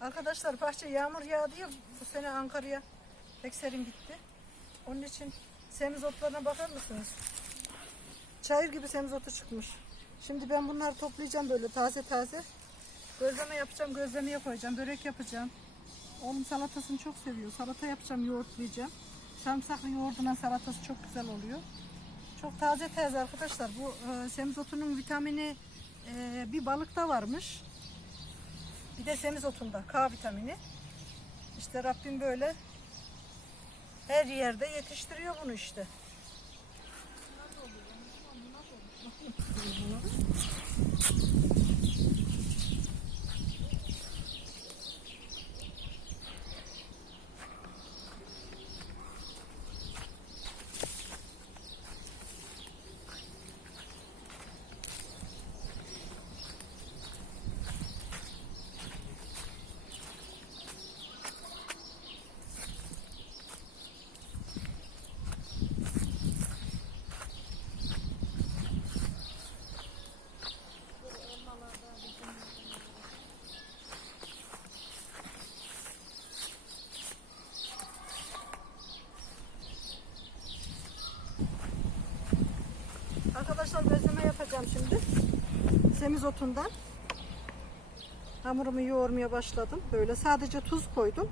Arkadaşlar bahçe yağmur yağdı ya bu sene Ankara'ya pek serin gitti. Onun için semizotlarına bakar mısınız? Çayır gibi semizotu çıkmış. Şimdi ben bunları toplayacağım böyle taze taze. Gözleme yapacağım, gözlemeye koyacağım, börek yapacağım. Oğlum salatasını çok seviyor. Salata yapacağım, yoğurtlayacağım. Sarımsaklı yoğurduna salatası çok güzel oluyor. Çok taze taze arkadaşlar. Bu e, semizotunun vitamini e, bir balıkta varmış. Bir de semizotunda K vitamini. İşte Rabbim böyle her yerde yetiştiriyor bunu işte. Arkadaşlar bezleme yapacağım şimdi. Semizotundan. Hamurumu yoğurmaya başladım. Böyle sadece tuz koydum.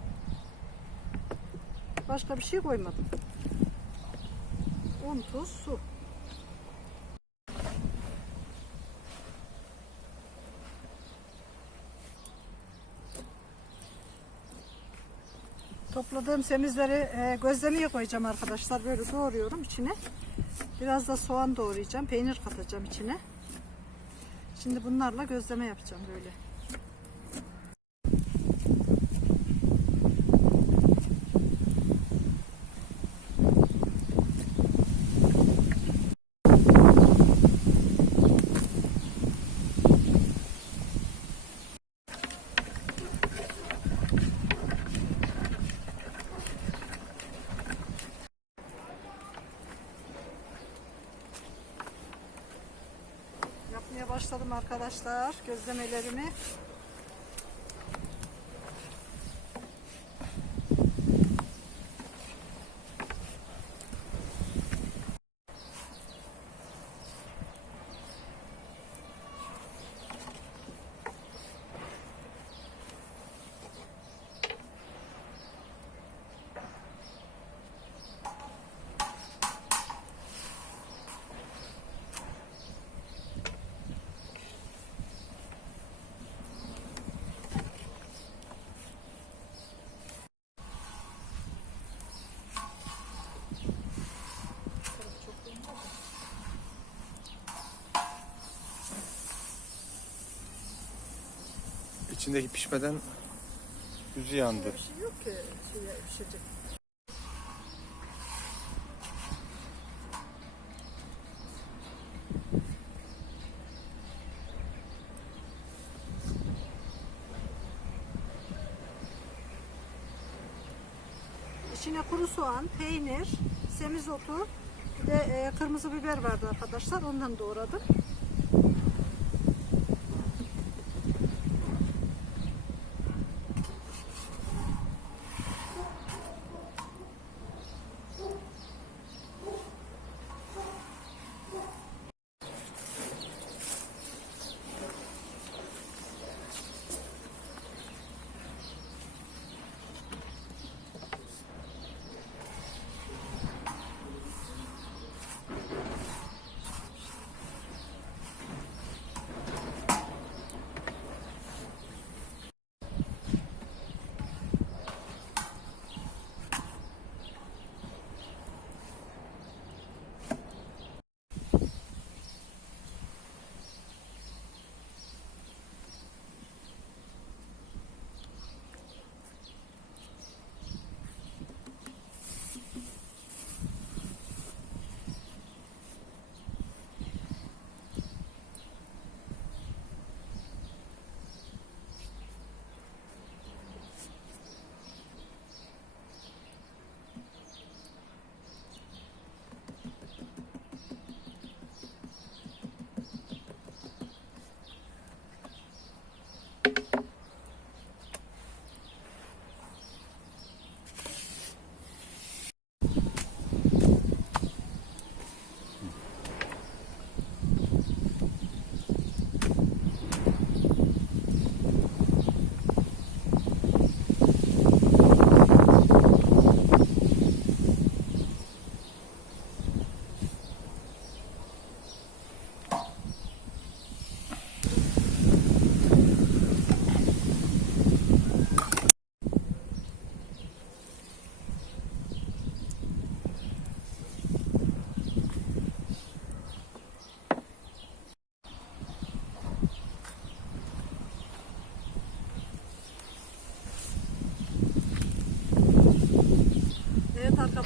Başka bir şey koymadım. Un, tuz, su. Topladığım semizleri e, gözlemeye koyacağım arkadaşlar. Böyle doğruyorum içine. Biraz da soğan doğrayacağım. Peynir katacağım içine. Şimdi bunlarla gözleme yapacağım böyle. Başladım arkadaşlar gözlemelerimi. İçindeki pişmeden yüzü yandı. Bir şey yok ki şeye pişecek. İçine kuru soğan, peynir, semizotu, bir de e, kırmızı biber vardı arkadaşlar. Ondan doğradım.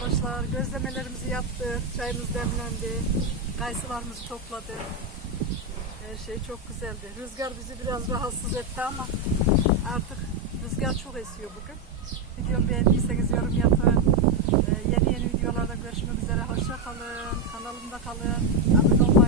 arkadaşlar. Gözlemelerimizi yaptık. Çayımız demlendi. Kayısılarımızı topladı. Her şey çok güzeldi. Rüzgar bizi biraz rahatsız etti ama artık rüzgar çok esiyor bugün. Videomu beğendiyseniz yorum yapın. Ee, yeni yeni videolarda görüşmek üzere. Hoşça kalın. Kanalımda kalın. Abone olmayı